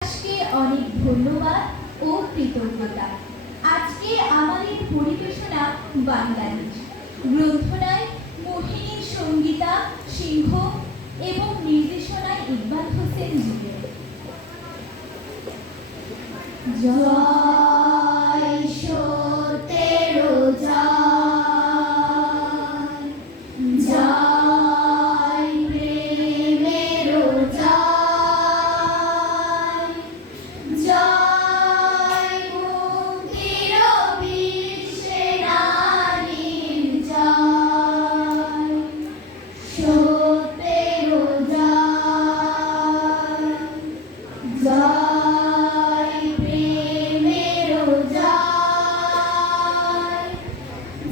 আজকে অনেক ধন্যবাদ ও কৃতজ্ঞতা। আজকে আমাদের পরিবেশনা বাংলাদেশ গ্রন্থনায় মোহিনী সঙ্গীতা সিংহ এবং নির্দেশনায় ইকবাল হোসেন জুবের। জয় সত্যেরো জয়, জয় প্রেমেরো জয়, জয় মুক্তির বীর সেনানীর জয়, সত্যেরো জয়, জয় প্রেমেরো জয়,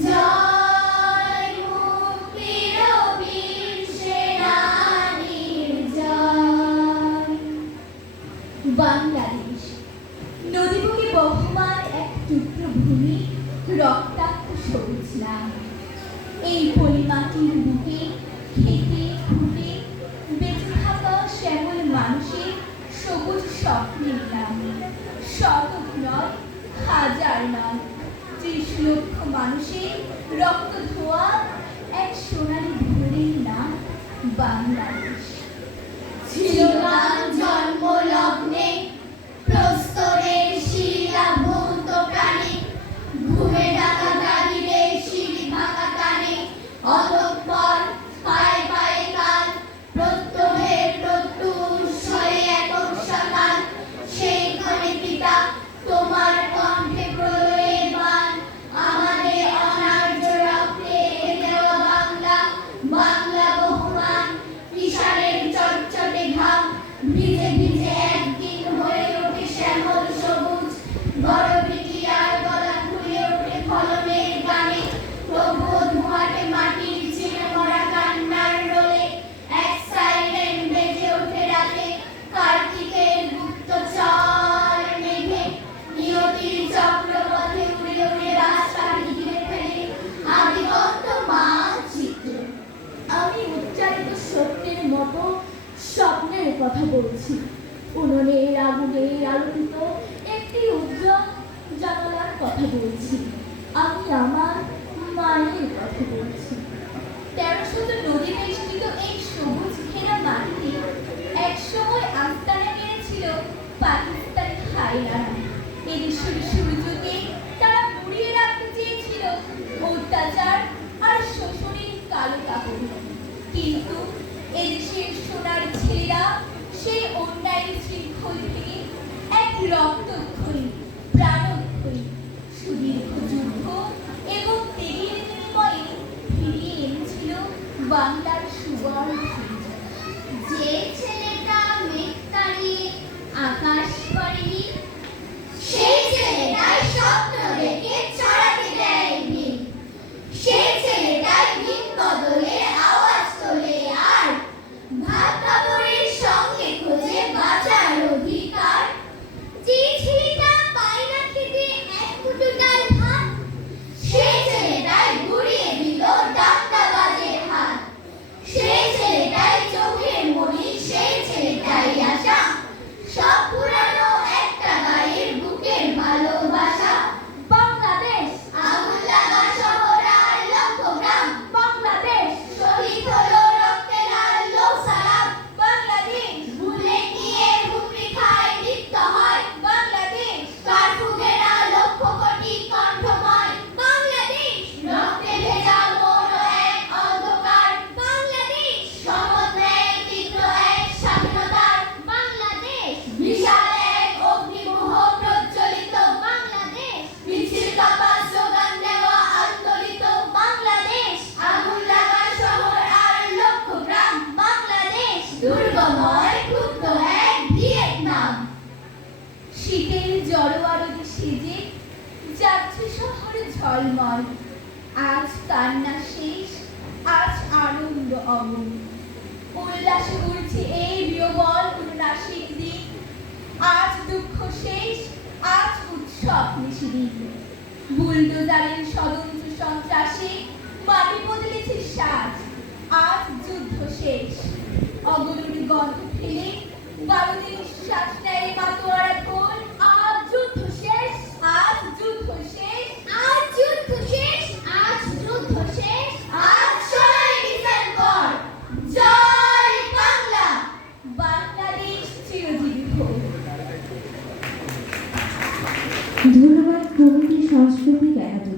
জয় মুক্তির বীর সেনানীর জয়। বাংলাদেশ নদীমুখী বহমান এক টুকরো ভূমি, রক্তাক্ত সবুজ নাম। এই পলিমাটির বুকে খেতে খুঁটে বেঁচে থাকা শ্যামল মানুষের সবুজ স্বপ্নের নাম। শতক নয়, হাজার নয়, ৩০ লক্ষ মানুষের রক্ত ধোয়া এক সোনালী ভোরের নাম বাংলাদেশ। ছিল গান জন্মলগ্নে প্রস্তরের শিলাভূত প্রাণে, ঘুমে ডাকা দাঁড়িয়ে সিঁড়ি ভাঙা টানে, অতঃপর পায়ে পায়ে কাল প্রত্যহের প্রত্যুষ স্বরে একক সকাল। সেইখানে পিতা তোমার কণ্ঠে প্রলয়ের বাণ, আমাদের অনার্য রক্তে দেওয়া বাংলা, বাংলা বহুমান কিষাণের চটচটে ঘাম। ভিজে ভিজে একদিন হয়ে ওঠে শ্যামল সবুজ, গরবে টিয়ার গলা খুলে ওঠে ফলনের গানে। তবুও ধোঁয়াটে মাটির চিনে মরা কান্নার রোলে এক সাইরেন বেজে ওঠে রাতে। কার্তিকের গুপ্তচর মেঘে নিয়তির চক্রপথে উড়ে উড়ে রাজপাখি ঘিরে ফেলে আদিগন্ত মানচিত্র। আমি উচ্চারিত সত্যের মতো স্বপ্নের কথা বলছি। উনুনের আগুনে আলোকিত একটি উজ্জ্বল জানালার কথা বলছি। আমি আমার মায়ের কথা বলছি। ১৩০০ নদী বেষ্টিত এই সবুজ ঘেরা মাটিতে একসময় আস্তানা গেড়েছিল পাকিস্তানি হায়নারা। এদেশের সূর্যকে তারা মুড়িয়ে রাখতে চেয়েছিল অত্যাচার আর শোষণের কালো কাপড়ে। কিন্তু এদেশের সোনার ছেলেরা সেই অন্যায় শৃঙ্খল ভেঙে এক রক্তক্ষয়ী প্রাণক্ষয়ী সুদীর্ঘ যুদ্ধ এবং ত্যাগের বিনিময়ে ফিরিয়ে এনেছিল বাংলার সুবর্ণ সূর্য। যে ছেলেটা মেঘ তাড়িয়ে আকাশ পাড়ি, সেই ছেলেটাই স্বপ্ন দেখে ছড়াতে দেয় ভিড়। সেই ছেলেটাই ভিন বদলে আওয়াজ তোলে আর ভাত কাপড়ের সঙ্গে খোঁজে বাঁচার অধিকার। যে ছেলেটা পায় না খেতে এক মুঠো ডাল ভাত, সেই ছেলেটাই ঘুরিয়ে দিল ডাক্তারবাজের হাত। সেই ছেলেটাই চোখের মণি, সেই ছেলেটাই আশা, সব পুরানো একটা গায়ের বুকের ভালোবাসা। বাংলাদেশ আগুন লাগা শহর আর লক্ষ গ্রাম, বাংলাদেশ শহীদ হলো রক্তে লাল লোক সালাম। বাংলাদেশ বুলেট নিয়ে হুমড়ি খায় লিপ্ত হয়, বাংলাদেশ কার্ফু ঘেরা লক্ষ কোটি কণ্ঠময়। বাংলাদেশ রক্তে ভেজা মন এক অন্ধকার, বাংলাদেশ শপথ নেয় তীব্র এক স্বাধীনতার। বাংলাদেশ বিশাল এক অগ্নিমোহ প্রজ্বলিত, বাংলাদেশ মিছিল কাপা স্লোগান দেওয়া আন্দোলিত। বাংলাদেশ আগুন লাগা শহর আর লক্ষ গ্রাম, বাংলাদেশ দুর্গময় ক্ষুব্ধ এক ভিয়েতনাম। শীতের জড়োয়ারদে সেজে যাচ্ছে শহর ঝলমল। আজ কান্না শেষ, আজ আনন্দ অমর। উল্লাসে উঠছে এই বিয়বল উন্নাসিক দিন। আজ দুঃখ শেষ, আজ উৎসব নিশিদিন। বুলডোজারের ষড়যন্ত্র সন্ত্রাসে মাটি বদলেছে সাজ। আজ যুদ্ধ শেষ, অগরুর গন্ধ ফেলে বারুদের শ্বাস নেয় মাতোয়ারা কোল। আজ যুদ্ধ শেষ, আজ যুদ্ধ শেষ, আজ যুদ্ধ শেষ, আজ যুদ্ধ শেষ, আজ 16ই ডিসেম্বর। জয় বাংলা, বাংলাদেশ চিরজীবী হোক। ধন্যবাদ প্রগতি সাংস্কৃতিক একাডেমি।